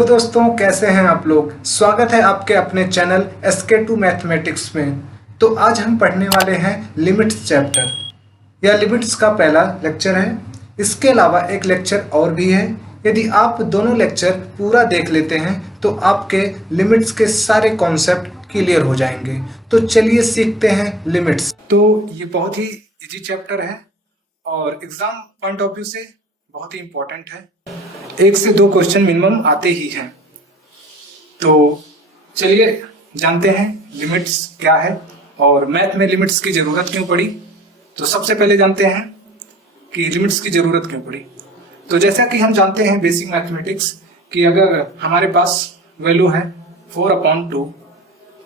Hello दोस्तों, कैसे हैं आप लोग। स्वागत है आपके अपने चैनल SK2 मैथमेटिक्स में। तो आज हम पढ़ने वाले हैं लिमिट्स चैप्टर। यह लिमिट्स का पहला लेक्चर है। इसके अलावा एक लेक्चर और भी है। यदि आप दोनों लेक्चर पूरा देख लेते हैं तो आपके लिमिट्स के सारे कॉन्सेप्ट क्लियर हो जाएंगे। तो चलिए सीखते हैं लिमिट्स। तो ये बहुत ही इजी चैप्टर है और एग्जाम पॉइंट ऑफ व्यू से बहुत ही इंपॉर्टेंट है। 1 से 2 क्वेश्चन मिनिमम आते ही हैं। तो चलिए जानते हैं लिमिट्स क्या है और मैथ में लिमिट्स की जरूरत क्यों पड़ी। तो सबसे पहले जानते हैं कि लिमिट्स की जरूरत क्यों पड़ी। तो जैसा कि हम जानते हैं बेसिक मैथमेटिक्स कि अगर हमारे पास वैल्यू है 4/2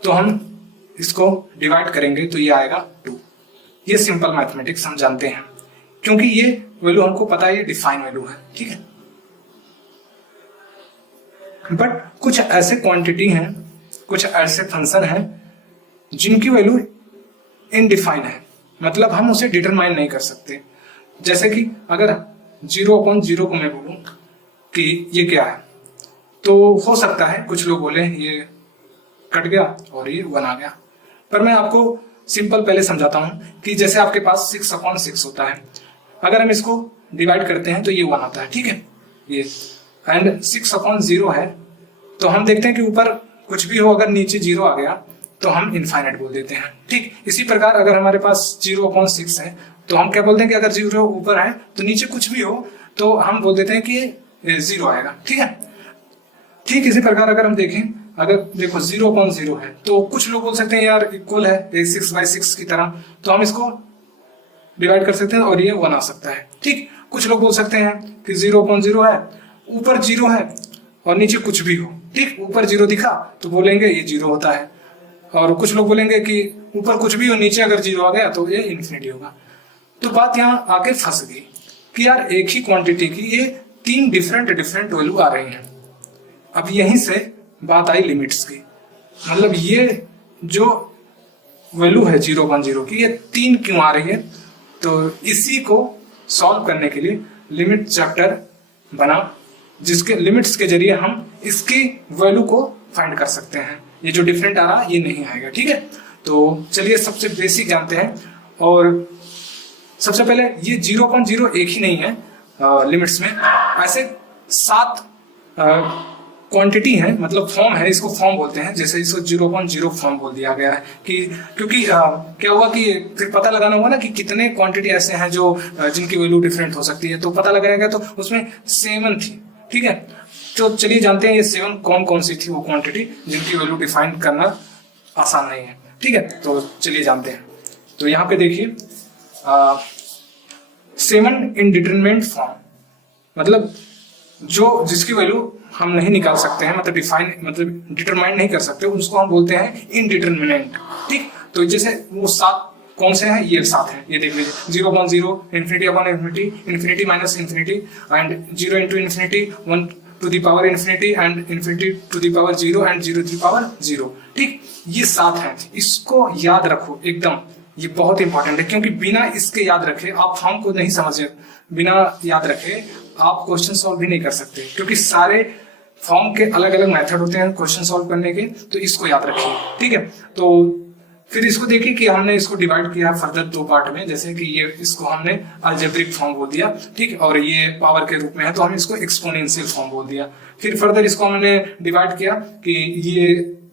तो हम इसको डिवाइड करेंगे तो ये आएगा 2। ये सिंपल मैथमेटिक्स हम जानते हैं क्योंकि ये वैल्यू हमको पता है, ये डिफाइन वैल्यू है, ठीक है। बट कुछ ऐसे क्वांटिटी हैं, कुछ ऐसे फंक्शन हैं जिनकी वैल्यू इनडिफाइन है, मतलब हम उसे डिटरमाइन नहीं कर सकते। जैसे कि अगर 0/0 को मैं बोलूं कि ये क्या है, तो हो सकता है कुछ लोग बोले ये कट गया और ये 1 आ गया। पर मैं आपको सिंपल पहले समझाता हूं कि जैसे आपके पास 6/6 होता है, अगर हम इसको डिवाइड करते हैं तो ये 1 आता है, ठीक है। ये एंड 6/0 है तो हम देखते हैं कि ऊपर कुछ भी हो, अगर नीचे 0 आ गया तो हम इनफाइनाइट बोल देते हैं, ठीक। इसी प्रकार अगर हमारे पास 0/6 है तो हम क्या बोलते हैं कि अगर 0 ऊपर है तो नीचे कुछ भी हो तो हम बोल देते हैं कि 0 आएगा, ठीक है। ठीक इसी प्रकार अगर हम देखें, अगर देखो 0/0 है तो कुछ लोग बोल सकते हैं यार इक्वल है 6/6 की तरह, तो हम इसको डिवाइड कर सकते हैं और ये 1 आ सकता है, ठीक। कुछ लोग बोल सकते हैं कि 0/0 है, ऊपर 0 है और नीचे कुछ भी हो, ठीक। ऊपर 0 दिखा तो बोलेंगे ये 0 होता है, और कुछ लोग बोलेंगे कि ऊपर कुछ भी हो नीचे अगर 0 आ गया तो ये इन्फिनिटी होगा। तो बात यहाँ आके फंस गई कि यार एक ही क्वांटिटी की ये 3 डिफरेंट वैल्यू आ रही हैं। अब यहीं से बात आई लिमिट्स की, मतलब ये जो वैल्यू है 0/0 की ये 3 क्यों आ रही है। तो इसी को सॉल्व करने के लिए लिमिट चैप्टर बना, जिसके लिमिट्स के जरिए हम इसकी वैल्यू को फाइंड कर सकते हैं। ये जो डिफरेंट आ रहा है ये नहीं आएगा, ठीक है। तो चलिए सबसे बेसिक जानते हैं। और सबसे पहले ये 0/0 एक ही नहीं है लिमिट्स में, ऐसे 7 क्वांटिटी है, मतलब फॉर्म है, इसको फॉर्म बोलते हैं। जैसे इसको 0/0 फॉर्म बोल दिया गया है कि क्योंकि क्या हुआ कि फिर पता लगाना होगा ना कि कितने क्वांटिटी ऐसे हैं जो जिनकी वैल्यू डिफरेंट हो सकती है। तो पता लगाएगा तो उसमें 7 थी, ठीक है। तो चलिए जानते हैं ये 7 कौन कौन सी थी वो क्वांटिटी जिनकी वैल्यू डिफाइन करना आसान नहीं है, ठीक है। तो चलिए जानते हैं। तो यहाँ पे देखिए 7 इनडिटरमिनेट फॉर्म, मतलब जो जिसकी वैल्यू हम नहीं निकाल सकते हैं, मतलब डिफाइन मतलब डिटरमाइन नहीं कर सकते, उसको हम बोलते हैं इनडिटरमिनेंट, ठीक। तो जैसे वो 7 कौन से हैं, ये 7 हैं, ये देख लीजिए 0/0, infinity upon infinity, infinity minus infinity and 0 into infinity, 1 to the power infinity and infinity to the power 0 and 0 to the power 0, ठीक। ये 7 हैं, इसको याद रखो एकदम, ये बहुत इंपॉर्टेंट है क्योंकि बिना इसके याद रखे आप फॉर्म को नहीं समझे, बिना याद रखे आप क्वेश्चन सॉल्व भी नहीं कर सकते, क्योंकि सारे फॉर्म के अलग अलग मेथड होते हैं क्वेश्चन सॉल्व करने के। तो इसको याद रखिए, ठीक है। तो फिर इसको देखिए कि हमने इसको डिवाइड किया फर्दर 2 पार्ट में, जैसे कि ये इसको हमने अलजेब्रिक फॉर्म बोल दिया, ठीक। और ये पावर के रूप में है तो हम इसको एक्सपोनेंशियल फॉर्म बोल दिया। फिर फर्दर इसको हमने डिवाइड किया कि ये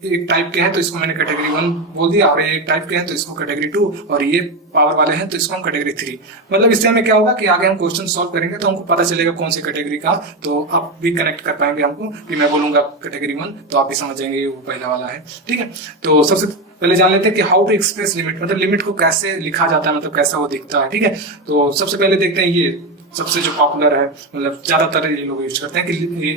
एक टाइप के हैं तो इसको मैंने कैटेगरी 1 बोल दिया, और ये एक टाइप के हैं तो इसको कैटेगरी 2, और ये पावर वाले हैं तो इसको हम कैटेगरी 3। मतलब इससे हमें क्या होगा कि आगे हम क्वेश्चन सॉल्व करेंगे तो हमको पता चलेगा कौन सी कैटेगरी का, तो आप भी कनेक्ट कर पाएंगे हमको कि मैं बोलूंगा कैटेगरी 1 तो आप भी समझ जाएंगे ये वो पहला वाला है, ठीक है। तो सबसे पहले जान लेते हैं कि हाउ टू एक्सप्रेस लिमिट, मतलब लिमिट को कैसे लिखा जाता है, मतलब कैसा वो दिखता है, ठीक है। तो सबसे पहले देखते हैं, ये सबसे जो पॉपुलर है, मतलब ज्यादातर ये लोग यूज करते हैं कि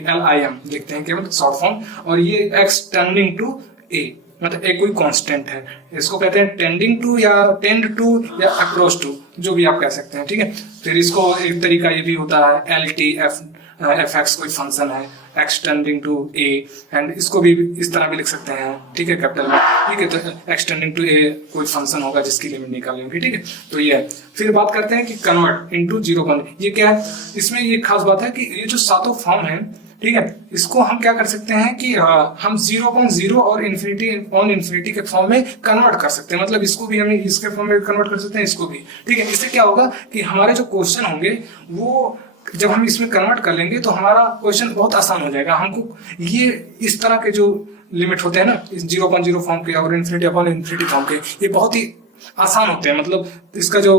LIM लिखते हैं केवल शॉर्ट फॉर्म, और ये x टेंडिंग टू a, मतलब एक कोई कांस्टेंट है, इसको कहते हैं टेंडिंग टू या टेंड टू या अक्रॉस टू, जो भी आप कह सकते हैं, ठीक है। फिर इसको एक तरीका ये भी होता है LTF कोई फंक्शन है, x tending to a, and इसको भी इस तरह भी लिख सकते हैं, ठीक है, कैपिटल में, ठीक है। तो x टेंडिंग टू a कोई फंक्शन होगा जिसकी लिमिट निकालनी होगी, ठीक है। तो ये है। फिर बात करते हैं कि कन्वर्ट इनटू 0/, ये क्या है, इसमें ये खास बात है कि ये जो सातों फॉर्म है, ठीक है। इसको हम क्या कर सकते हैं कि हम 0.0 और इन्फिनिटी के फॉर्म में कन्वर्ट कर सकते हैं, मतलब इसको भी हम इसके फॉर्म में कन्वर्ट कर सकते हैं, इसको भी, ठीक है। इससे क्या होगा कि हमारे जो क्वेश्चन होंगे वो जब हम इसमें कन्वर्ट कर लेंगे तो हमारा क्वेश्चन बहुत आसान हो जाएगा। हमको ये इस तरह के जो लिमिट होते हैं ना, इस 0.0 फॉर्म के और इन्फिनिटी फॉर्म के, ये बहुत ही आसान होते हैं, मतलब इसका जो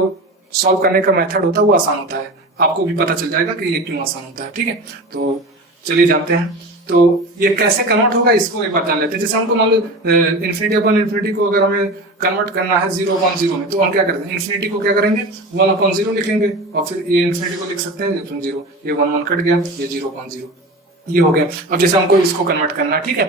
सॉल्व करने का मेथड होता है वो आसान होता है। आपको भी पता चल जाएगा कि ये क्यों आसान होता है, ठीक है। तो चलिए जानते हैं तो ये कैसे कन्वर्ट होगा, इसको एक बार जान लेते हैं। जैसे हमको मान लो इन्फिनिटी को अगर हमें कन्वर्ट करना है 0.0 में, तो हम क्या करते हैं, इन्फिनिटी को क्या करेंगे 1/0 लिखेंगे और फिर ये इन्फिनिटी को लिख सकते हैं 0, ये 1 कट गया, ये 0.0 ये हो गया। अब जैसे हमको इसको कन्वर्ट करना है, ठीक है,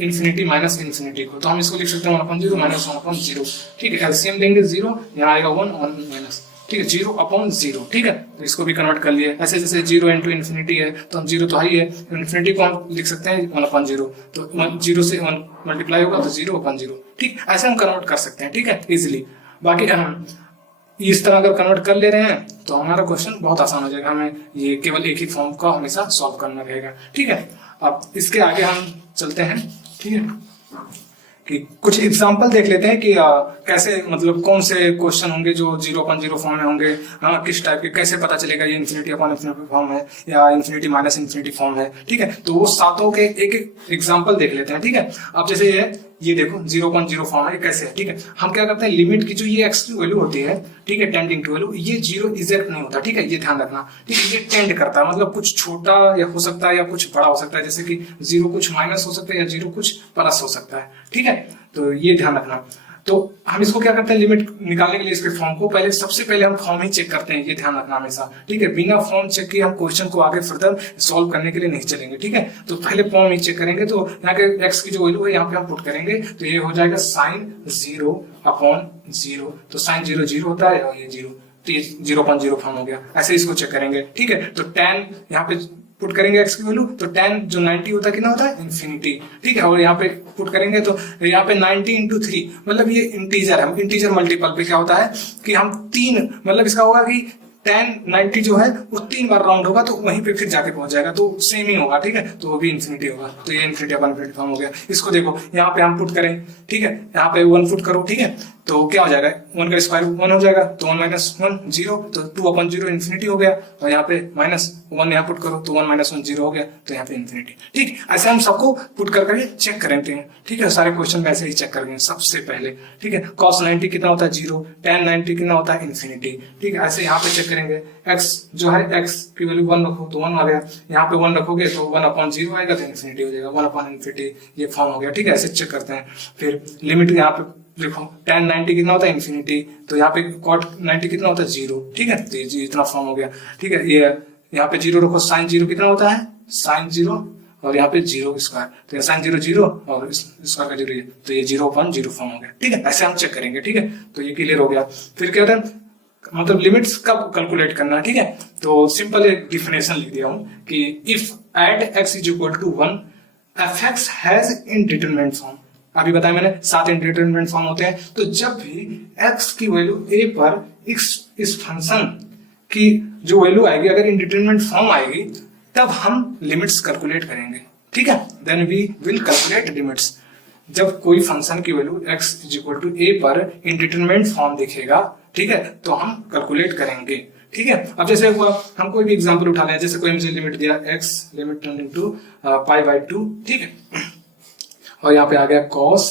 इन्फिनिटी माइनस इन्फिनिटी को, तो हम इसको लिख सकते हैं 1/0 माइनस 1/0, ठीक है। एलसीएम लेंगे 0, यहाँ आएगा 1 माइनस, ठीक है, 0/0, ठीक है। तो इसको भी कन्वर्ट कर लिए। ऐसे जैसे 0 इंटू इन्फिनिटी है तो हम 0 तो हाई है, इन्फिनिटी को हम लिख सकते हैं 1/0, तो 0 से 1 मल्टीप्लाई होगा तो 0/0, ठीक। ऐसे हम कन्वर्ट कर सकते हैं, ठीक है, इजिली। बाकी हम इस तरह अगर कन्वर्ट कर ले रहे हैं तो हमारा क्वेश्चन बहुत आसान हो जाएगा, हमें ये केवल एक ही फॉर्म का हमेशा सॉल्व करना रहेगा, ठीक है। अब इसके आगे हम चलते हैं, ठीक है, कि कुछ एग्जांपल देख लेते हैं कि कैसे, मतलब कौन से क्वेश्चन होंगे जो 0/0 फॉर्म में होंगे, हाँ, किस टाइप के, कैसे पता चलेगा ये इन्फिनिटी फॉर्म है या इन्फिनिटी माइनस इन्फिनिटी फॉर्म है, ठीक है। तो वो सातों के एक एक एग्जांपल देख लेते हैं, ठीक है। अब जैसे ये देखो 0.0 फॉर्म है, कैसे है, ठीक है। हम क्या करते हैं, लिमिट की जो ये x की वैल्यू होती है, ठीक है, टेंडिंग टू वैल्यू, ये 0 एग्जैक्ट नहीं होता, ठीक है, ये ध्यान रखना, ठीक है। ये टेंड करता है, मतलब कुछ छोटा या हो सकता है या कुछ बड़ा हो सकता है, जैसे कि 0 कुछ माइनस हो सकता है या 0 कुछ प्लस हो सकता है, ठीक है। तो ये ध्यान रखना। तो हम इसको क्या करते हैं, लिमिट निकालने के लिए इसके फॉर्म को सबसे पहले हम फॉर्म ही चेक करते हैं, ये ध्यान रखना हमेशा, ठीक है। बिना फॉर्म चेक किए हम क्वेश्चन को आगे फर्दर सॉल्व करने के लिए नहीं चलेंगे, ठीक है। तो पहले फॉर्म ही चेक करेंगे। तो यहाँ के x की जो वैल्यू है यहाँ पे हम पुट करेंगे, तो ये हो जाएगा sin 0/0, तो sin 0 0 होता है और ये 0, तो ये 0.0 फॉर्म हो गया। ऐसे इसको चेक करेंगे, ठीक है। तो tan यहाँ पे पुट करेंगे x की वैल्यू, तो tan जो 90 होता है कितना होता है, इन्फिनिटी, ठीक है। और यहाँ पे पुट करेंगे तो यहाँ पे 90 इंटू 3, मतलब ये इंटीजर है, इंटीजर मल्टीपल पे क्या होता है कि हम 3, मतलब इसका होगा कि tan 90 जो है वो 3 बार राउंड होगा तो वहीं पे फिर जाके पहुंच जाएगा, तो सेम ही होगा, ठीक है। तो वो भी इन्फिनिटी होगा, तो ये इन्फिनिटी फॉर्म हो गया। इसको देखो यहाँ पे हम पुट करें, ठीक है, यहाँ पे 1 पुट करो, ठीक है, तो क्या हो जाएगा, 1 का स्क्वायर 1 हो जाएगा, तो 1 माइनस 1 0, तो 2/0 इन्फिनिटी हो गया। और यहाँ पे माइनस 1 यहाँ पुट करो तो 1 माइनस 1 0 हो गया, तो यहाँ पे इन्फिनिटी, ठीक। ऐसे हम सबको पुट करके चेक करेंगे, ठीक है। सारे क्वेश्चन में ऐसे ही चेक करेंगे सबसे पहले, ठीक है। cos 90 कितना होता है 0, tan 90 कितना होता है इन्फिनिटी, ठीक है। ऐसे यहाँ पे चेक करेंगे, x जो है x की वैल्यू 1 रखो तो 1 आ गया, यहाँ पे 1 रखोगे तो 1/0 आएगा तो इन्फिनिटी हो जाएगा, 1/∞, ये फॉर्म हो गया, ठीक है। ऐसे चेक करते हैं। फिर लिमिट यहाँ पे देखो, tan 90 कितना होता है इन्फिनिटी, तो यहाँ पे cot 90 कितना होता है 0, ठीक है, तो ये इतना फॉर्म हो गया, ठीक है। ये यहाँ पे 0 रखो, sin 0 कितना होता है sin 0, और यहाँ पे 0 स्क्वायर, तो ये sin 0 0 और स्क्वायर का 0, तो ये 0/0 फॉर्म हो गया, ठीक है। ऐसे हम चेक करेंगे, ठीक है। तो ये क्लियर हो गया। फिर क्या होता है, मतलब लिमिट्स कब कैलकुलेट करना है, ठीक है। तो सिंपल एक डिफिनेशन लिख दिया हूं कि if at x = 1 fx has indeterminate form. अभी बताया मैंने 7 इंडिटरमिनेट फॉर्म होते हैं। तो जब भी x की वैल्यू a पर इस फंक्शन की जो वैल्यू आएगी, अगर इंडिटरमिनेट फॉर्म आएगी, तब हम लिमिट्स कैलकुलेट करेंगे, ठीक है। Then we will calculate limits. जब कोई फंक्शन की वैल्यू x = a पर इंडिटरमिनेट फॉर्म दिखेगा, ठीक है, तो हम कैलकुलेट करेंगे, ठीक है। अब जैसे हुआ, हम कोई भी एग्जांपल उठा लें, जैसे कोई मुझे लिमिट दिया x लिमिट टेंडिंग टू π/2, ठीक है, और यहाँ पे आ गया cos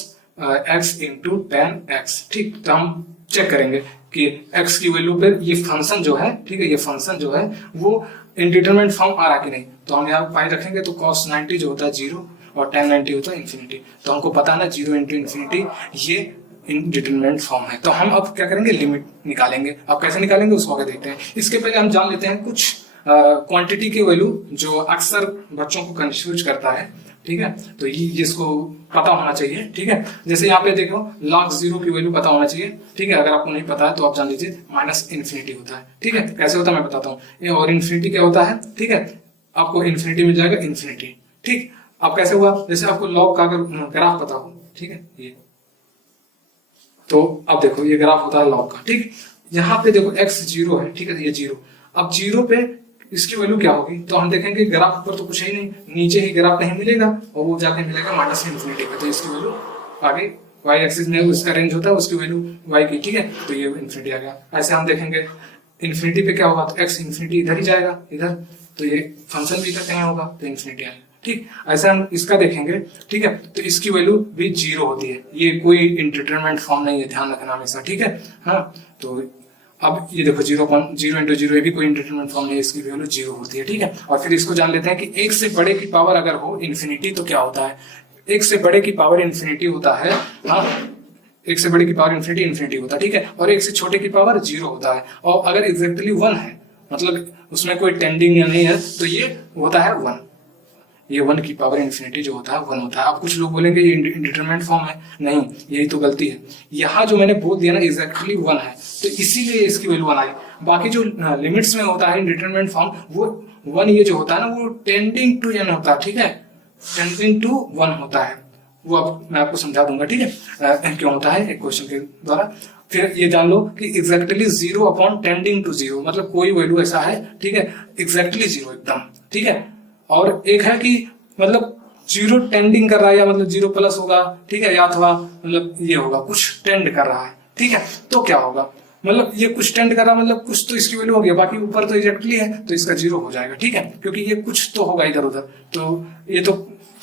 x into tan x, ठीक। तो हम चेक करेंगे कि x की वैल्यू पे ये फंक्शन जो है, ठीक है, ये फंक्शन जो है वो इंडिटरमिनेट फॉर्म आ रहा कि नहीं। तो हम यहाँ पाई रखेंगे, तो cos 90 जो होता है 0 और tan 90 होता है इन्फिनिटी। तो हमको पता ना 0 इंटू इन्फिनिटी ये इंडिटरमिनेट फॉर्म है। तो हम अब क्या करेंगे, लिमिट निकालेंगे। अब कैसे निकालेंगे उसको आगे देखते हैं। इसके पहले हम जान लेते हैं कुछ क्वांटिटी की वैल्यू जो अक्सर बच्चों को कंफ्यूज करता है, ठीक है। तो ये इसको पता होना चाहिए, ठीक है। जैसे यहाँ पे देखो log 0 की वैल्यू पता होना चाहिए, ठीक है। अगर आपको नहीं पता है तो आप जान लीजिए -इन्फिनिटी होता है, ठीक है। कैसे होता है मैं बताता हूँ। ये और इन्फिनिटी क्या होता है, ठीक है, आपको इन्फिनिटी मिल जाएगा इन्फिनिटी, ठीक। अब कैसे हुआ, जैसे आपको log का अगर ग्राफ पता हो, ठीक है, ये तो अब देखो ये ग्राफ होता है log का, ठीक। यहाँ पे देखो x 0 है, ठीक है, ये 0। अब 0 पे इसकी वैल्यू क्या होगी, तो हम देखेंगे ग्राफ पर तो कुछ ही नहीं, नीचे ही ग्राफ कहीं मिलेगा और वो जाके मिलेगा माइनस इन्फिनिटी पे, तो इसकी वैल्यू आगे वाई एक्सिस में उसका रेंज होता है, उसकी वैल्यू वाई की, ठीक है, तो ये इन्फिनिटी आ गया। ऐसे हम देखेंगे इन्फिनिटी पे क्या होगा, तो एक्स इन्फिनिटी इधर ही जाएगा इधर, तो ये फंक्शन भी इधर कहीं होगा तो इन्फिनिटी आएगा, ठीक। ऐसा हम इसका देखेंगे, ठीक है, तो इसकी वैल्यू भी जीरो होती है, ये कोई इंडिटरमिनेट फॉर्म नहीं है, ध्यान रखना हमेशा, ठीक है। हाँ, तो अब ये देखो 0 इंटू जीरो, ये भी कोई इंडिटरमिनेट फॉर्म नहीं है, इसकी वैल्यू जीरो होती है, ठीक है। और फिर इसको जान लेते हैं कि एक से बड़े की पावर अगर हो इन्फिनिटी तो क्या होता है, एक से बड़े की पावर इन्फिनिटी होता है, हाँ, एक से बड़े की पावर इन्फिनिटी इन्फिनिटी होता है, ठीक है, और एक से छोटे की पावर जीरो होता है, और अगर एग्जैक्टली 1 है, मतलब उसमें कोई टेंडिंग या नहीं है, तो ये होता है 1, ये 1 की पावर इन्फिनिटी जो होता है 1 होता है। अब कुछ लोग बोलेंगे ये इंडिटरमिनेट फॉर्म है, नहीं, यही तो गलती है, यहाँ जो मैंने बोल दिया ना एग्जैक्टली 1 है, तो इसीलिए इसकी वैल्यू 1 आई। बाकी जो लिमिट्स में होता है इंडिटरमिनेट फॉर्म, वो 1 ये जो होता है ना, वो टेंडिंग टू n होता है, ठीक है, टेंडिंग टू 1 होता है, वो अब मैं आपको समझा दूंगा, ठीक है, क्यों होता है एक क्वेश्चन के द्वारा। फिर ये जान लो कि एग्जैक्टली 0 अपॉन टेंडिंग टू 0, मतलब कोई वैल्यू ऐसा है, ठीक है, एग्जैक्टली 0 एकदम, ठीक है। और एक है कि मतलब 0 टेंडिंग कर रहा है, या मतलब 0 प्लस होगा, ठीक है, या अथवा मतलब ये होगा कुछ टेंड कर रहा है, ठीक है, तो क्या होगा, मतलब ये कुछ टेंड कर रहा है, मतलब कुछ तो इसकी वैल्यू हो गया, बाकी ऊपर तो एग्जैक्टली है तो इसका 0 हो जाएगा, ठीक है, क्योंकि ये कुछ तो होगा इधर उधर, तो ये तो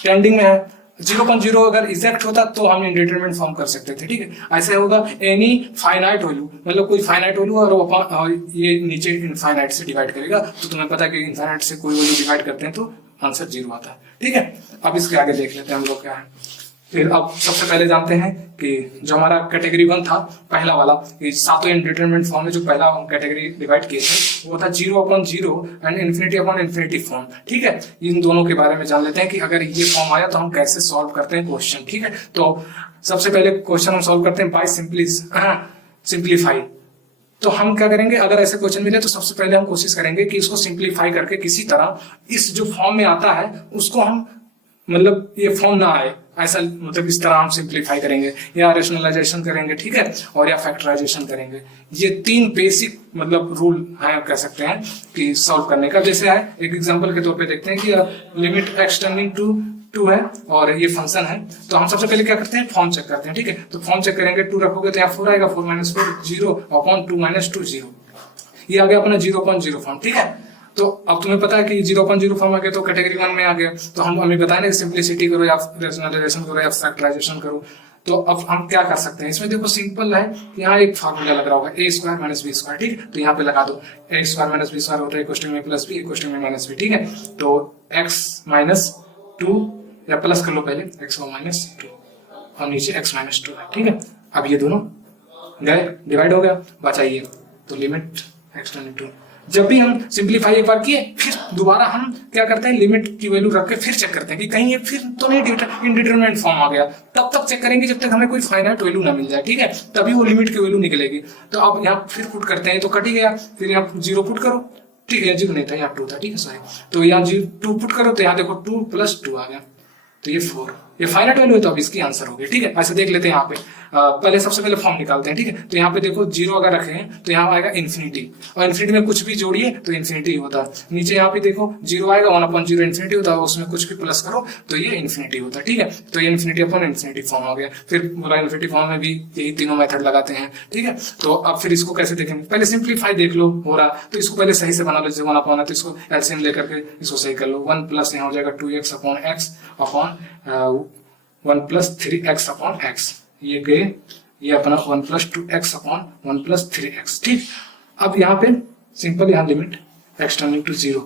टेंडिंग में है। 0.0 अगर इजेक्ट होता तो हम इंडिटरमिनेट फॉर्म कर सकते थे, ठीक है। ऐसे होगा एनी फाइनाइट वैल्यू, मतलब कोई फाइनाइट वैल्यू और ये नीचे इनफाइनाइट से डिवाइड करेगा, तो तुम्हें पता है कि इनफाइनाइट से कोई वैल्यू डिवाइड करते हैं तो आंसर 0 आता है, ठीक है। अब इसके आगे देख लेते हैं हम लोग क्या है। फिर अब सबसे पहले जानते हैं कि जो हमारा कैटेगरी 1 था पहला वाला, कि सातों इंडिटरमिनेट फॉर्म में जो पहला कैटेगरी डिवाइड किए थे वो था 0/0 एंड इन्फिनिटी फॉर्म, ठीक है। इन दोनों के बारे में जान लेते हैं कि अगर ये फॉर्म आया तो हम कैसे सॉल्व करते हैं क्वेश्चन, ठीक है। तो सबसे पहले क्वेश्चन हम सॉल्व करते हैं बाय सिंप्लीफाई। तो हम क्या करेंगे, अगर ऐसे क्वेश्चन मिले तो सबसे पहले हम कोशिश करेंगे कि इसको सिंप्लीफाई करके किसी तरह इस जो फॉर्म में आता है उसको हम, मतलब ये फॉर्म ना आए ऐसा, मतलब इस तरह हम सिंप्लीफाई करेंगे या रेशनलाइजेशन करेंगे, ठीक है, और या फैक्टराइजेशन करेंगे। ये 3 बेसिक मतलब रूल है कह सकते हैं कि सॉल्व करने का। जैसे है एक एग्जांपल के तौर पे देखते हैं कि लिमिट x टेंडिंग टू 2 है और ये फंक्शन है, तो हम सबसे पहले क्या करते हैं, फॉर्म चेक करते हैं, ठीक है। तो फॉर्म चेक करेंगे, 2 रखोगे तो यहाँ 4 आएगा, 4 - 4 0 अपॉन 2 - 2 0, ये आ गया अपना 0/0 फॉर्म, ठीक है। तो अब तुम्हें पता है कि 0/0 फॉर्म आ गया तो कैटेगरी 1 में आ गया, तो हम हमें बताया ना सिंप्लिसिटी करो या रेशनलाइजेशन करो या फैक्टराइजेशन करो। तो अब हम क्या कर सकते हैं, इसमें देखो सिंपल है, यहाँ एक फार्मूला लग रहा होगा a² - b², ठीक है, तो यहाँ पे लगा दो a² - b² होता है इक्वल में प्लस बी इक्वल में माइनस बी, ठीक है। तो x - 2 या प्लस कर लो पहले x - 2 और नीचे x - 2 है, ठीक है। अब ये दोनों गए, डिवाइड हो गया, बचा ये, तो लिमिट x टेंडिंग टू। जब भी हम सिंप्लीफाई एक बार किए फिर दोबारा हम क्या करते हैं, लिमिट की वैल्यू रख के फिर चेक करते हैं कि कहीं ये फिर तो नहीं इंडिटरमिनेट फॉर्म आ गया, तब तक चेक करेंगे जब तक हमें कोई फाइनाइट वैल्यू ना मिल जाए, ठीक है, तभी वो लिमिट की वैल्यू निकलेगी। तो अब यहाँ फिर पुट करते हैं तो कट ही गया, फिर यहाँ 0 पुट करो, ठीक है, 0 नहीं था यहाँ 2 था, ठीक है सॉरी, तो यहाँ 2 पुट करो तो यहाँ देखो 2 + 2 आ गया, तो ये 4, ये फाइनाइट वैल्यू है तो अब इसकी आंसर होगी, ठीक है। ऐसे देख लेते हैं यहाँ पे, पहले सबसे पहले फॉर्म निकालते हैं, ठीक है। तो यहाँ पे देखो 0 अगर रखे हैं तो यहाँ आएगा इन्फिनिटी, और इन्फिनिटी में कुछ भी जोड़िए तो इन्फिनिटी होता है। नीचे यहाँ पे देखो 0 आएगा, 1/0 इन्फिनिटी होता है, उसमें कुछ भी प्लस करो तो ये इन्फिनिटी होता है, ठीक है। तो ये इन्फिनिटी फॉर्म हो गया। फिर बोला इन्फिनिटी फॉर्म में भी यही तीनों मेथड लगाते हैं, ठीक है। तो अब फिर इसको कैसे देखेंगे, पहले सिंप्लीफाई देख लो हो रहा, तो इसको पहले सही से बना लो, जैसे 1/, तो इसको एलसीएम लेकर के इसको सही कर लो, 1 प्लस यहाँ हो जाएगा 2x/x अपॉन 1 + 3x/x, ये गए, ये अपना 1 + 2x/1 + 3x, ठीक। अब यहाँ पे सिंपल यहाँ लिमिट x टेंडिंग टू 0,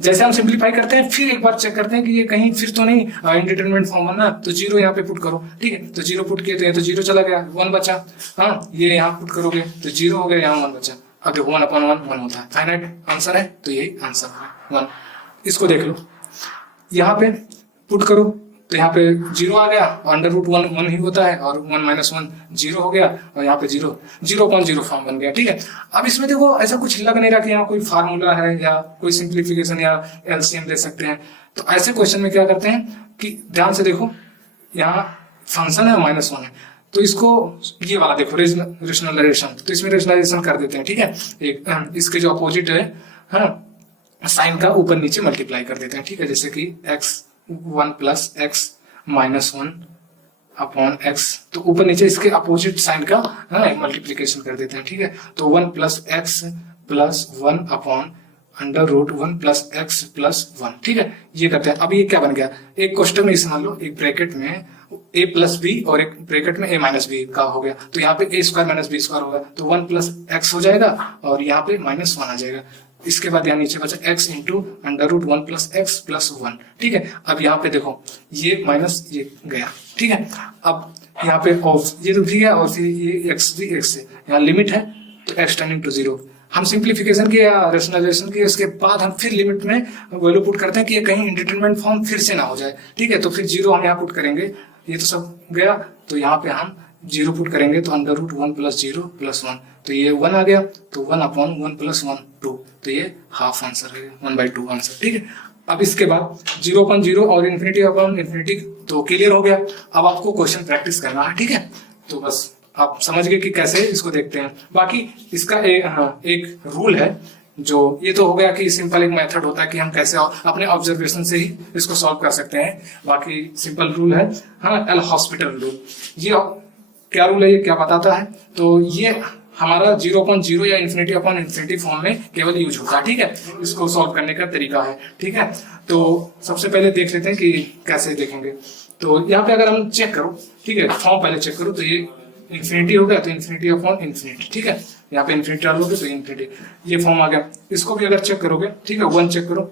जैसे हम सिंप्लीफाई करते हैं फिर एक बार चेक करते हैं कि ये कहीं फिर तो नहीं इंडिटरमिनेट फॉर्म है ना, तो 0 यहाँ पे पुट करो, ठीक है। तो 0 पुट किए तो ये तो 0 चला गया, 1 बचा, हाँ, ये यहाँ पुट करोगे तो 0 हो गया, यहाँ 1 बचा। अब देखो 1/1 1 होता है, फाइनाइट आंसर है तो यही आंसर है 1। इसको देख लो, यहाँ पे पुट करो तो यहाँ पे 0 आ गया, √1 1 ही होता है, और 1 - 1 0 हो गया, और यहाँ पे 0/0 फॉर्म बन गया, ठीक है। अब इसमें देखो ऐसा कुछ लग नहीं रहा कि यहाँ कोई फार्मूला है या कोई सिंप्लीफिकेशन या एलसीएम दे सकते हैं। तो ऐसे क्वेश्चन में क्या करते हैं कि ध्यान से देखो, यहाँ फंक्शन है -1 है, तो इसको ये वाला देखो रेशनलाइजेशन, तो इसमें रेशनलाइजेशन कर देते हैं, ठीक है। एक इसके जो अपोजिट है, हाँ, साइन का ऊपर नीचे मल्टीप्लाई कर देते हैं, ठीक है। जैसे कि x1 plus x minus 1 upon x, तो ऊपर नीचे इसके अपोजिट साइन का मल्टीप्लीकेशन कर देते हैं, ठीक है। तो 1 plus x plus 1 upon under root 1 plus x plus 1, ठीक है। ये करते हैं। अब ये क्या बन गया, एक क्वेश्चन में इसे मान लो एक ब्रैकेट में a प्लस बी और एक ब्रैकेट में a माइनस बी का हो गया, तो यहाँ पे a square minus b square होगा, तो 1 प्लस एक्स हो जाएगा और यहाँ पे माइनस 1 आ जाएगा। इसके बाद यहाँ नीचे बचा x into under root 1 plus x plus 1, ठीक है। अब यहाँ पे देखो ये माइनस ये गया, ठीक है। अब यहाँ पे ये तो भी है और फिर ये x भी x से, यहाँ लिमिट है तो x टेंडिंग टू 0। हम सिंप्लीफिकेशन किए या रेशनलाइजेशन किए, उसके बाद हम फिर लिमिट में वैल्यू पुट करते हैं कि ये कहीं इंडिटरमिनेट फॉर्म फिर से ना हो जाए, ठीक है। तो फिर 0 हम यहाँ पुट करेंगे, ये तो सब गया, तो यहाँ पे हम 0 पुट करेंगे, तो अंडर रूट 1 प्लस 0 प्लस 1, तो ये 1 आ गया, तो 1 अपॉन 1 प्लस 1 2, तो ये हाफ आंसर है, 1/2 आंसर, ठीक है। अब इसके बाद 0 अपॉन 0 और इन्फिनिटी अपॉन इन्फिनिटी तो क्लियर हो गया। अब आपको क्वेश्चन प्रैक्टिस करना है, ठीक है। तो बस आप समझ गए कि कैसे इसको देखते हैं। बाकी इसका एक रूल है, जो ये तो हो गया कि सिंपल एक मेथड होता है कि हम कैसे अपने ऑब्जर्वेशन से ही इसको सॉल्व कर सकते हैं। बाकी सिंपल रूल है एल हॉस्पिटल रूल। ये क्या रूल है, ये क्या बताता है, तो ये हमारा 0 अपॉन 0 या इन्फिनिटी अपॉन इन्फिनिटी फॉर्म में केवल यूज होता है, ठीक है। इसको सॉल्व करने का तरीका है, ठीक है। तो सबसे पहले देख लेते हैं कि कैसे देखेंगे। तो यहाँ पे अगर हम चेक करो, ठीक है, फॉर्म पहले चेक करो, तो ये इन्फिनिटी हो गया, तो इन्फिनिटी अपॉन इन्फिनिटी, ठीक है। यहाँ पे इन्फिनिटी डालोगे तो इन्फिनिटी, ये फॉर्म आ गया। इसको भी अगर चेक करोगे, ठीक है, 1 चेक करो,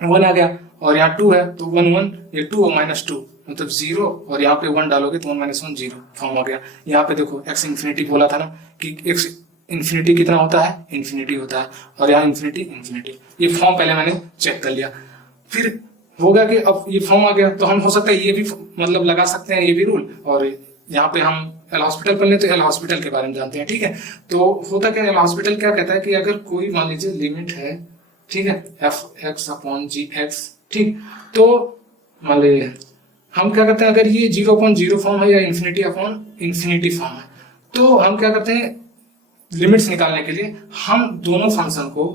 1 आ गया, और यहाँ 2 है तो 1 1, ये 2 और माइनस 2 मतलब 0, और यहाँ पे 1 डालोगे तो 1 माइनस 1 0 फॉर्म हो गया। यहाँ पे देखो x इन्फिनिटी बोला था ना कि x इन्फिनिटी कितना होता है, इन्फिनिटी होता है, और यहाँ इन्फिनिटी इन्फिनिटी, ये फॉर्म पहले मैंने चेक कर लिया। फिर होगा कि अब ये फॉर्म आ गया, तो हम हो सकता है ये भी मतलब लगा सकते हैं ये भी रूल, और यहाँ पे हम एल हॉस्पिटल पढ़ लें तो एल हॉस्पिटल के बारे में जानते हैं, ठीक है। तो होता क्या, एल हॉस्पिटल क्या कहता है कि अगर कोई मान लीजिए लिमिट है, ठीक है, एफ एक्स अपॉन जी एक्स, ठीक, तो मान लीजिए हम क्या करते हैं, अगर ये 0 अपॉन 0 फॉर्म है या इन्फिनिटी अपॉन इन्फिनिटी फॉर्म है, तो हम क्या करते हैं, लिमिट्स निकालने के लिए हम दोनों फंक्शन को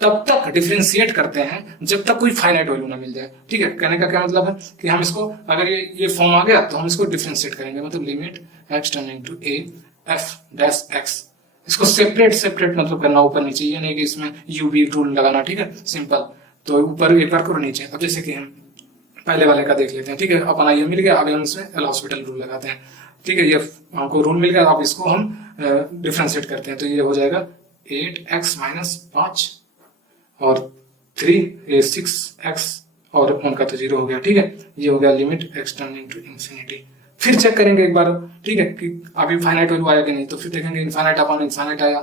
तब तक डिफरेंशिएट करते हैं जब तक कोई फाइनाइट वैल्यू ना मिल जाए, ठीक है। कहने का क्या मतलब है कि हम इसको, अगर ये फॉर्म आ गया तो हम इसको डिफरेंशिएट करेंगे, मतलब limit x tending to a f dash x, इसको सेपरेट मतलब करना ऊपर नीचे, ये नहीं कि इसमें u v रूल लगाना, ठीक है, सिंपल। तो ऊपर एक बार करो नीचे। अब जैसे कि हम पहले वाले का देख लेते हैं, ठीक है, अपना ये मिल गया, अभी हम इसमें एल हॉस्पिटल रूल लगाते हैं, ठीक है। ये हमको रूल मिल गया, अब इसको हम डिफरेंशिएट करते हैं, तो ये हो जाएगा 8x माइनस 5 और 3 6x और 1 का तो 0 हो गया, ठीक है। ये हो गया limit x tending to infinity. फिर चेक करेंगे एक बार, ठीक है, कि अभी फाइनाइट वैल्यू आया कि नहीं, तो फिर देखेंगे इनफाइनाइट अपॉन इनफाइनाइट आया,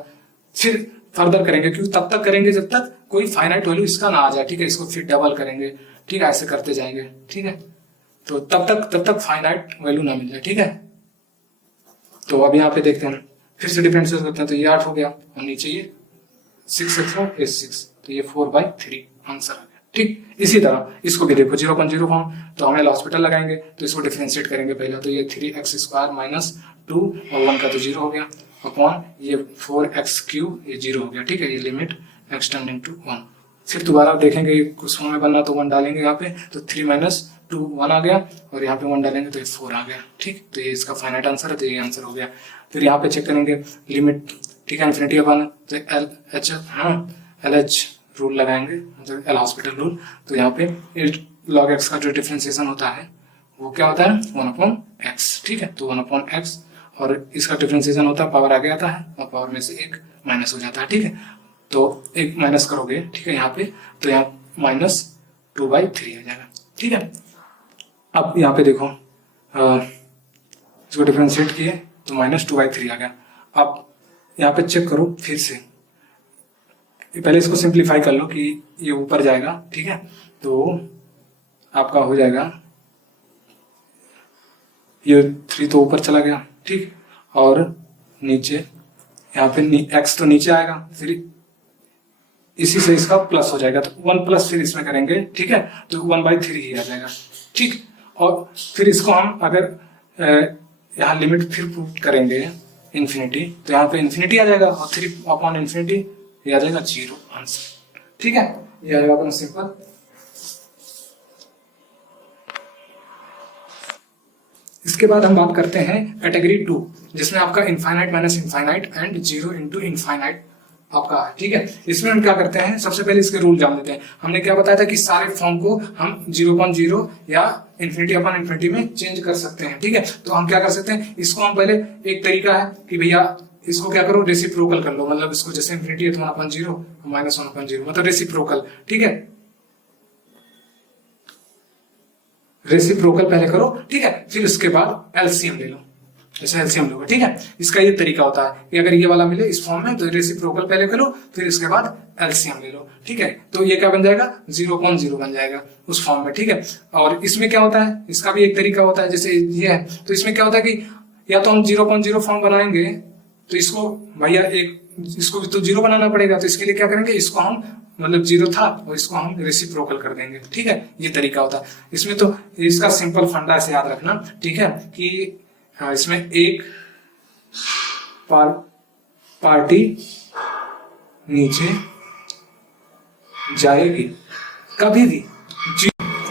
फिर फर्दर करेंगे, क्योंकि तब तक करेंगे जब तक कोई फाइनाइट वैल्यू इसका ना आ जाए, ठीक है। इसको फिर डबल करेंगे, ठीक है, ऐसे करते जाएंगे, ठीक है। तो तब तक फाइनाइट वैल्यू ना मिल जाए, ठीक है। तो अब यहाँ पे देखते हैं, फिर से डिफरेंशिएट करते हैं, तो ये 8 हो गया और नीचे ये 6x is 6, तो ये 4/3 आंसर आ गया, ठीक। इसी तरह इसको भी देखो, 0 अपॉन 0 फॉर्म, तो हमें हॉस्पिटल लगाएंगे, तो इसको डिफरेंशिएट करेंगे पहले, तो ये 3x स्क्वायर माइनस 2 और 1 का तो 0 हो गया, अपॉन ये 4x क्यूब, ये 0 हो गया, ठीक है। ये लिमिट x टेंडिंग टू 1। फिर दोबारा देखेंगे कुछ फॉर्म में बनना, तो 1 डालेंगे यहाँ पे, तो 3 माइनस 2 1 आ गया, और यहाँ पे 1 डालेंगे तो ये 4 आ गया, ठीक। तो ये इसका फाइनाइट आंसर है, तो ये आंसर हो गया। फिर यहाँ पे चेक करेंगे लिमिट, ठीक है, इन्फिनिटी अपॉन, तो एल एच रूल लगाएंगे, मतलब एल हॉस्पिटल रूल। तो यहाँ पे log x का जो डिफरेंशिएशन होता है वो क्या होता है, 1/x, ठीक है। तो 1/x, और इसका डिफरेंशिएशन होता है, पावर आगे आता है और पावर में से 1 माइनस हो जाता है, ठीक है। तो 1 माइनस करोगे, ठीक है, यहाँ पे, तो यहाँ माइनस 2/3 आ जाएगा, ठीक है। अब यहाँ पे देखो, इसको डिफरेंशिएट किए तो माइनस 2/3 आ गया। अब यहाँ पे चेक करो फिर से, पहले इसको सिंप्लीफाई कर लो कि ये ऊपर जाएगा, ठीक है। तो आपका हो जाएगा, ये 3 तो ऊपर चला गया, ठीक, और नीचे यहाँ पे x तो नीचे आएगा, फिर इसी से इसका प्लस हो जाएगा, तो 1 प्लस फिर इसमें करेंगे, ठीक है, तो 1/3 ही आ जाएगा, ठीक। और फिर इसको हम अगर यहाँ लिमिट फिर पुट करेंगे इन्फिनिटी, तो यहाँ पे इन्फिनिटी आ जाएगा, और 3 अपॉन इन्फिनिटी ये आ जाएगा 0 आंसर, ठीक है, ये आ जाएगा अपना सिंपल। इसके बाद हम बात करते हैं कैटेगरी 2, जिसमें आपका infinite minus infinite and 0 into infinite आपका है। ठीक है, इसमें हम क्या करते हैं, सबसे पहले इसके रूल जान लेते हैं। हमने क्या बताया था कि सारे फॉर्म को हम 0.0 या इन्फिनिटी अपॉन इन्फिनिटी में चेंज कर सकते हैं। ठीक है, तो हम क्या कर सकते हैं, इसको हम पहले, एक तरीका है कि भैया इसको क्या करो, रेसिप्रोकल कर लो, मतलब इसको जैसे इन्फिनिटी है तो 1/0 माइनस 1/0, मतलब रेसिप्रोकल। ठीक है, रेसिप्रोकल पहले करो। ठीक है, फिर उसके बाद एलसीएम ले लो, जैसे एलसीएम लोगे। ठीक है, इसका ये तरीका होता है कि अगर ये वाला मिले इस फॉर्म में तो रेसिप्रोकल पहले करो, फिर इसके बाद एलसीएम ले लो। ठीक है, तो ये क्या बन जाएगा, 0.0 बन जाएगा उस फॉर्म में। ठीक है, और इसमें क्या होता है, इसका भी एक तरीका होता है, जैसे ये है तो इसमें क्या होता है कि या तो हम 0.0 फॉर्म बनाएंगे तो इसको भैया इसको भी तो 0 बनाना पड़ेगा, तो इसके लिए क्या करेंगे, इसको हम मतलब 0 था और इसको हम रेसिप्रोकल कर देंगे। ठीक है, ये तरीका होता है इसमें। तो इसका सिंपल फंडा ऐसे याद रखना। ठीक है, कि इसमें एक पार्टी नीचे जाएगी, कभी भी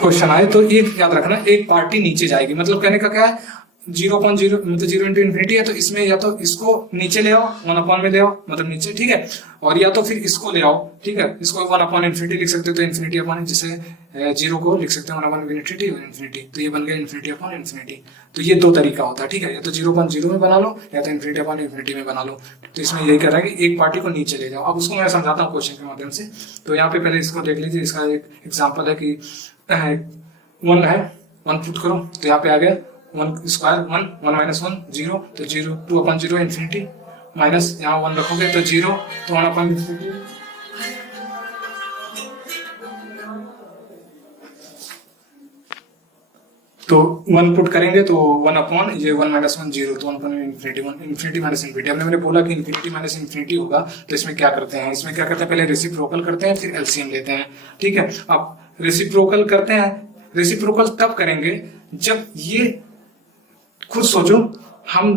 क्वेश्चन आए तो ये याद रखना, एक पार्टी नीचे जाएगी, मतलब कहने का क्या है, 0.0 मतलब 0 इंटू इन्फिनिटी है तो इसमें या तो इसको नीचे ले आओ, 1 में ले आओ, मतलब नीचे। ठीक है, और या तो फिर इसको ले आओ। ठीक है, इसको 1 इन्फिनिटी लिख सकते हो तो इन्फिनिटी अपॉन, जैसे 0 को लिख सकते हैं 1 इन्फिनिटी और इन्फिनिटी, तो ये बन गया इन्फिनिटी अपॉन इन्फिनिटी। तो ये दो तरीका होता है। ठीक है, या तो 0.0 में बना लो या तो इन्फिनिटी अपॉन इन्फिनिटी में बना लो। तो इसमें यही कर रहा है कि एक पार्टी को नीचे ले जाओ। अब उसको मैं समझाता हूँ क्वेश्चन के माध्यम से। तो यहाँ पे पहले इसको देख लीजिए, इसका एक एग्जाम्पल है कि 1 है, 1 पुट करो तो यहाँ पे आ गया 1 स्क्वायर 1 माइनस 1 0, तो 0 2/0 इन्फिनिटी, माइनस यहाँ 1 रखोगे तो 0, तो 1/इन्फिनिटी, तो 1 पुट करेंगे तो 1 अपॉन ये 1 माइनस 1 0, तो 1/इन्फिनिटी 1 इन्फिनिटी माइनस इन्फिनिटी। हमने मैंने बोला कि इन्फिनिटी माइनस इन्फिनिटी होगा, तो इसमें क्या करते हैं, इसमें क्या करते हैं, पहले रेसिप्रोकल करते हैं फिर एलसीएम लेते हैं। ठीक है, अब रेसिप्रोकल करते हैं, रेसिप्रोकल तब करेंगे जब ये, खुद सोचो, हम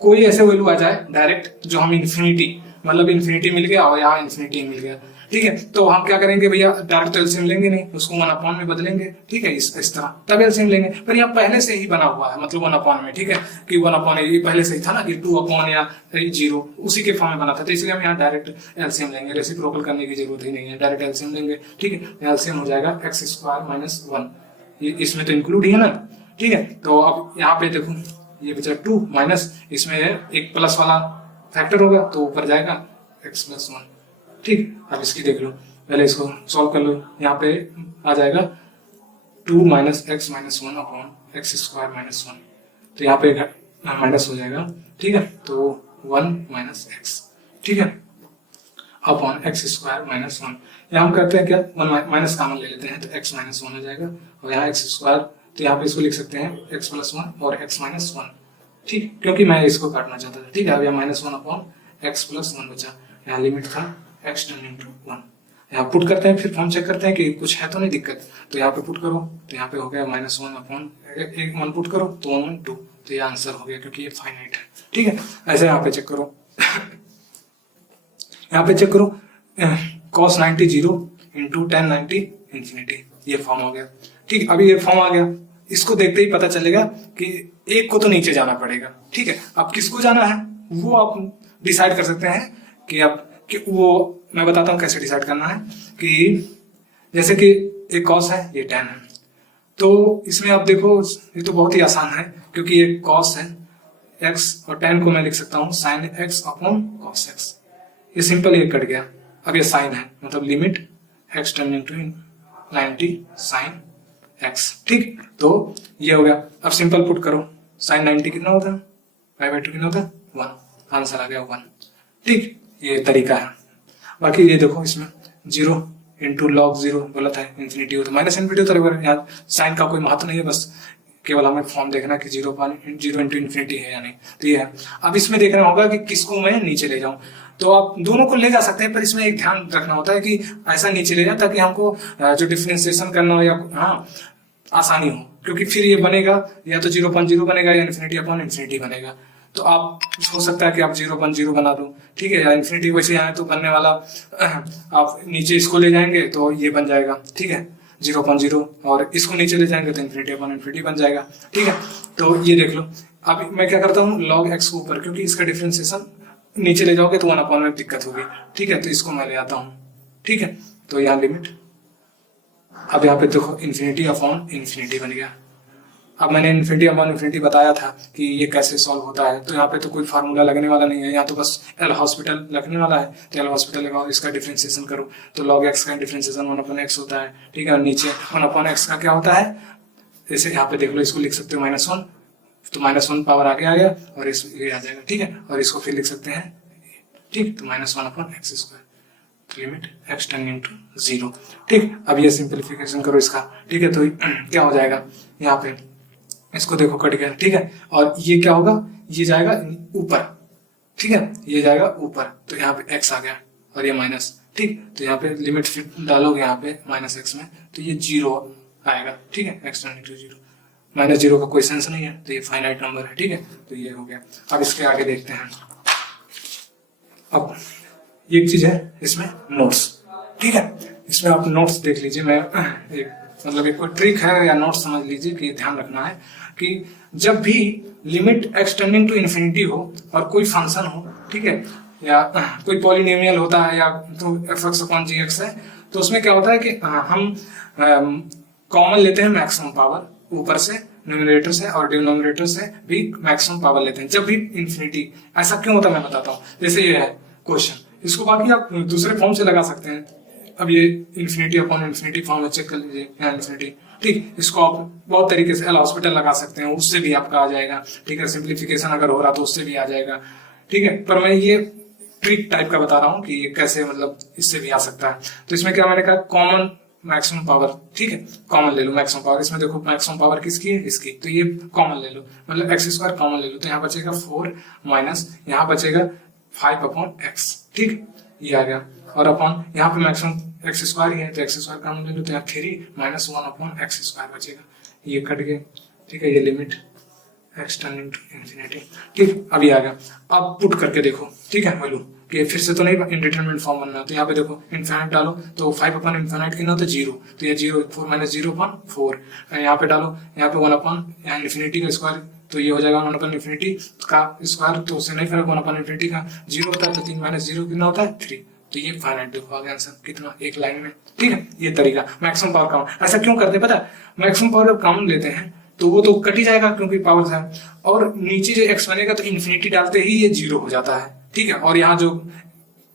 कोई ऐसे वैल्यू आ जाए डायरेक्ट जो हम इन्फिनिटी, मतलब इन्फिनिटी मिल गया और यहाँ इन्फिनिटी मिल गया। ठीक है, तो हम क्या करेंगे भैया, डायरेक्ट तो एलसीएम लेंगे नहीं, उसको 1 में बदलेंगे। ठीक है, इस तरह तब एलसीएम लेंगे, पर यहाँ पहले से ही बना हुआ है, मतलब 1 में। ठीक है, कि 1 ये पहले से ही था ना कि 2 या 0 उसी के फॉर्म में बना था, तो इसलिए हम यहाँ डायरेक्ट एलसीएम लेंगे, रेसिप्रोकल करने की जरूरत ही नहीं है, डायरेक्ट एलसीएम लेंगे। ठीक है, एलसीएम हो जाएगा x² माइनस 1, ये इसमें तो इंक्लूड ही है ना। ठीक है, तो अब यहाँ पे देखो ये बचा 2 माइनस, इसमें एक प्लस वाला फैक्टर होगा तो ऊपर जाएगा x+1। ठीक, अब इसकी देख लो, पहले इसको सॉल्व कर लो। यहाँ पे आ जाएगा 2 minus x minus 1 upon x² minus 1, तो यहाँ पे माइनस हो जाएगा। ठीक है, तो 1 माइनस x, ठीक है, अपॉन x² माइनस 1। यहाँ हम करते हैं क्या, 1 माइनस कॉमन ले लेते हैं तो x माइनस 1 हो जाएगा, और यहाँ x², तो यहाँ पे इसको लिख सकते हैं x+1 और x माइनस 1। ठीक, क्योंकि मैं इसको काटना चाहता था। ठीक है, अब यहाँ -1 अपॉन x+1 बचा, यहाँ लिमिट था x टेंडिंग टू 1। यहाँ पुट करते हैं, फिर फॉर्म चेक करते हैं कि कुछ है तो नहीं दिक्कत, तो यहाँ पे पुट करो तो यहाँ पे हो गया -1 अपॉन 1 पुट करो तो 1 2, तो ये आंसर हो गया क्योंकि ये फाइनाइट है। ठीक है, ऐसे यहाँ पे चेक करो यहाँ पे चेक करो cos 90 0 इंटू tan 90 इन्फिनिटी, ये फॉर्म हो गया। ठीक, अभी ये फॉर्म आ गया, इसको देखते ही पता चलेगा कि एक को तो नीचे जाना पड़ेगा। ठीक है, अब किसको जाना है वो आप डिसाइड कर सकते हैं कि अब कि वो मैं बताता हूँ कैसे डिसाइड करना है। कि जैसे कि एक कॉस है, ये tan है, तो इसमें आप देखो ये तो बहुत ही आसान है क्योंकि ये कॉस है x और tan को मैं लिख सकता हूँ sin x upon cos x, ये सिंपल ये कट गया। अब ये साइन है, मतलब limit x tending to 90 sin x। ठीक, तो ये हो गया। अब सिंपल पुट करो, sin 90 कितना होता है, 5/2 कितना होता है 1, आंसर आ गया 1। ठीक, ये तरीका है। बाकी ये देखो इसमें 0 इंटू log 0 गलत है, इन्फिनिटी हो तो माइनस इन्फिनिटी होता है, यहाँ साइन का कोई महत्व नहीं है, बस केवल हमें फॉर्म देखना कि 0 इंटू इन्फिनिटी है या नहीं, तो ये है। अब इसमें देखना होगा कि किसको मैं नीचे ले जाऊं, तो आप दोनों को ले जा सकते हैं, पर इसमें एक ध्यान रखना होता है कि ऐसा नीचे ले जाए ताकि हमको जो डिफरेंशिएशन करना हो या आसानी हो, क्योंकि फिर ये बनेगा या तो 0.0 बनेगा या इन्फिनिटी अपॉन इन्फिनिटी बनेगा। तो आप हो सकता है कि आप 0.0 बना दो, ठीक है, या इन्फिनिटी वैसे यहाँ तो बनने वाला आप नीचे इसको ले जाएंगे तो ये बन जाएगा, ठीक है, 0.0, और इसको नीचे ले जाएंगे तो इन्फिनिटी अपॉन इन्फिनिटी बन जाएगा, ठीक है। तो ये देख लो, अब मैं क्या करता हूँ log x को ऊपर, क्योंकि इसका डिफरेंशिएशन नीचे ले जाओगे तो 1 अपॉन में दिक्कत होगी, ठीक है, तो इसको मैं ले आता हूँ, ठीक है। तो यहाँ लिमिट, अब यहाँ पे देखो इन्फिनिटी अपॉन इन्फिनिटी बन गया। अब मैंने इन्फिनिटी अपॉन इन्फिनिटी बताया था कि ये कैसे सॉल्व होता है, तो यहाँ पे तो कोई फार्मूला लगने वाला नहीं है, यहाँ तो बस एल हॉस्पिटल लगने वाला है, तो एल हॉस्पिटल लगाओ, इसका डिफरेंशिएशन करो, तो log x का डिफरेंशिएशन 1 अपॉन x होता है, ठीक है, और नीचे 1 अपॉन x का क्या होता है, जैसे यहाँ पे देख लो, इसको लिख सकते हो -1, तो -1 पावर आगे आ गया और इस ये आ जाएगा, ठीक है, और इसको फिर लिख सकते हैं, ठीक, तो -1 upon x square, limit x tending to 0, ठीक। अब ये सिंपलीफिकेशन करो इसका, ठीक है, तो क्या हो जाएगा, यहाँ पे इसको देखो कट गया, ठीक है, और ये क्या होगा, ये जाएगा ऊपर, ठीक है, ये जाएगा ऊपर, तो यहाँ पे x आ गया और ये माइनस, ठीक, तो यहाँ पे लिमिट फिर डालोगे यहाँ पे -x में, तो ये 0 आएगा, ठीक है, x टेंडिंग टू 0, -0 का कोई सेंस नहीं है, तो ये फाइनाइट नंबर है, ठीक है, तो ये हो गया। अब इसके आगे देखते हैं, अब ये एक चीज है इसमें नोट्स, ठीक है, इसमें आप नोट्स देख लीजिए, मैं एक मतलब एक कोई ट्रिक है या नोट समझ लीजिए कि ध्यान रखना है कि जब भी limit x tending to infinity हो और कोई फंक्शन हो, ठीक है, या कोई पॉलिनोमियल होता है या तो f(x) अपॉन gx है, तो उसमें क्या होता है कि हम कॉमन लेते हैं मैक्सिमम पावर ऊपर से, न्यूमरेटर से और डिनोमिनेटर से भी मैक्सिमम पावर लेते हैं जब भी इन्फिनिटी। ऐसा क्यों होता है मैं बताता हूँ। जैसे ये है क्वेश्चन, इसको बाकी आप दूसरे फॉर्म से लगा सकते हैं। अब ये इन्फिनिटी अपॉन इन्फिनिटी फॉर्म में चेक कर लीजिए, यहाँ इन्फिनिटी, ठीक, इसको आप बहुत तरीके से एल हॉस्पिटल लगा सकते हैं, उससे भी आपका आ जाएगा, ठीक है, सिंप्लीफिकेशन अगर हो रहा तो उससे भी आ जाएगा, ठीक है, पर मैं ये ट्रिक टाइप का बता रहा हूँ कि ये कैसे मतलब इससे भी आ सकता है। तो इसमें क्या मैंने कहा, कॉमन मैक्सिमम पावर, ठीक है, कॉमन ले लो मैक्सिमम पावर, इसमें देखो मैक्सिमम पावर किसकी है, इसकी, तो ये कॉमन ले लो, मतलब एक्स स्क्वायर कॉमन ले लो, तो यहाँ बचेगा 4 माइनस यहाँ बचेगा 5 अपॉन एक्स, ठीक, ये आ गया, और अपॉन यहाँ पे मैक्सिमम एक्स स्क्वायर ही है तो एक्स स्क्वायर कॉमन ले लो, तो यहाँ 3 माइनस 1 अपॉन एक्स स्क्वायर बचेगा, ये कट गए, ठीक है, ये limit x tending to infinity, ठीक, अभी आ गया। अब पुट करके देखो, ठीक है, वैल्यू कि फिर से तो नहीं इंडिटरमिनेट फॉर्म बनना, तो यहाँ पे देखो इनफाइनाइट डालो तो 5 अपॉन इनफाइनाइट कितना होता है 0, तो ये 0 4 माइनस 0 अपॉन 4, यहाँ पे डालो, यहाँ पे 1 अपॉन यहाँ इन्फिनिटी का स्क्वायर, तो ये हो जाएगा 1 अपॉन इन्फिनिटी का स्क्वायर, तो उससे नहीं फर्क, 1 अपॉन इन्फिनिटी का 0 होता है, तो 3 माइनस 0 कितना होता है 3, तो ये फाइनाइट देखो आ गया आंसर कितना, एक लाइन में, ठीक है। ये तरीका मैक्सिमम पावर काउंट, ऐसा क्यों करते हैं पता है, मैक्सिमम पावर जब काउंट लेते हैं तो वो तो कट ही जाएगा क्योंकि पावर है, और नीचे जो एक्स बनेगा तो इन्फिनिटी डालते ही ये 0 हो जाता है, ठीक है, और यहाँ जो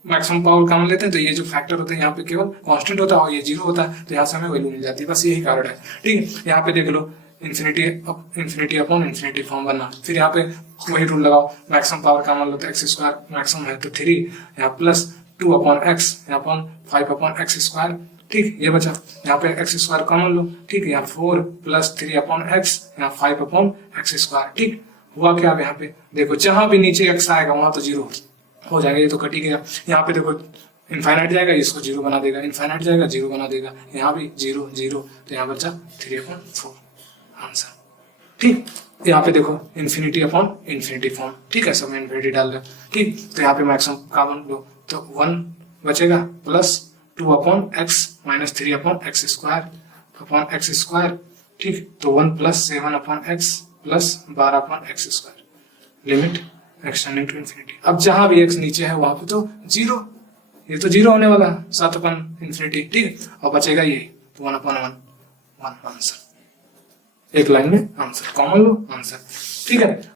मैक्सिमम पावर काउंट लेते हैं तो ये जो फैक्टर होते हैं यहाँ पे केवल कांस्टेंट होता है और ये 0 होता है, तो यहाँ से हमें वैल्यू मिल जाती है, बस यही कारण है, ठीक है। यहाँ पे देख लो इन्फिनिटी अपॉन इन्फिनिटी फॉर्म बनना, फिर यहाँ पे वही रूल लगाओ, मैक्सिमम पावर काउंट लो तो एक्स स्क्वायर मैक्सिमम है तो 3, यहाँ प्लस 2 अपॉन एक्स, यहाँ अपॉन 5 अपॉन एक्स स्क्वायर, ठीक, ये बचा, यहाँ पे एक्स स्क्वायर कॉमन लो, ठीक, यहाँ 4 प्लस 3 अपॉन एक्स, यहाँ 5 अपॉन एक्स स्क्वायर, ठीक, हुआ क्या, अब यहाँ पे देखो जहां भी नीचे एक्स आएगा वहां तो 0 हो जाएगा, ये तो कट ही गया। यहाँ पे देखो इनफाइनाइट जाएगा, इसको 0 बना देगा, इनफाइनाइट जाएगा 0 बना देगा, यहाँ भी 0 0, तो यहाँ बचा 3/4 आंसर, ठीक। यहाँ पे देखो इन्फिनिटी अपॉन इन्फिनिटी फॉर्म, ठीक है, सब में इन्फिनिटी डाल दो, ठीक, तो यहाँ पे मैक्सिमम कॉमन लो तो 1 बचेगा plus 2 upon x minus 3 upon x square, ठीक, तो 1 plus 7 upon x plus 12 upon x square, limit x tending to infinity. अब जहां भी एक्स नीचे है वहां पे तो 0, ये तो 0 होने वाला है 7 अपॉन इन्फिनिटी, ठीक, और बचेगा ये तो 1 अपॉन 1 आंसर, एक लाइन में आंसर, कॉमन लो आंसर, ठीक है।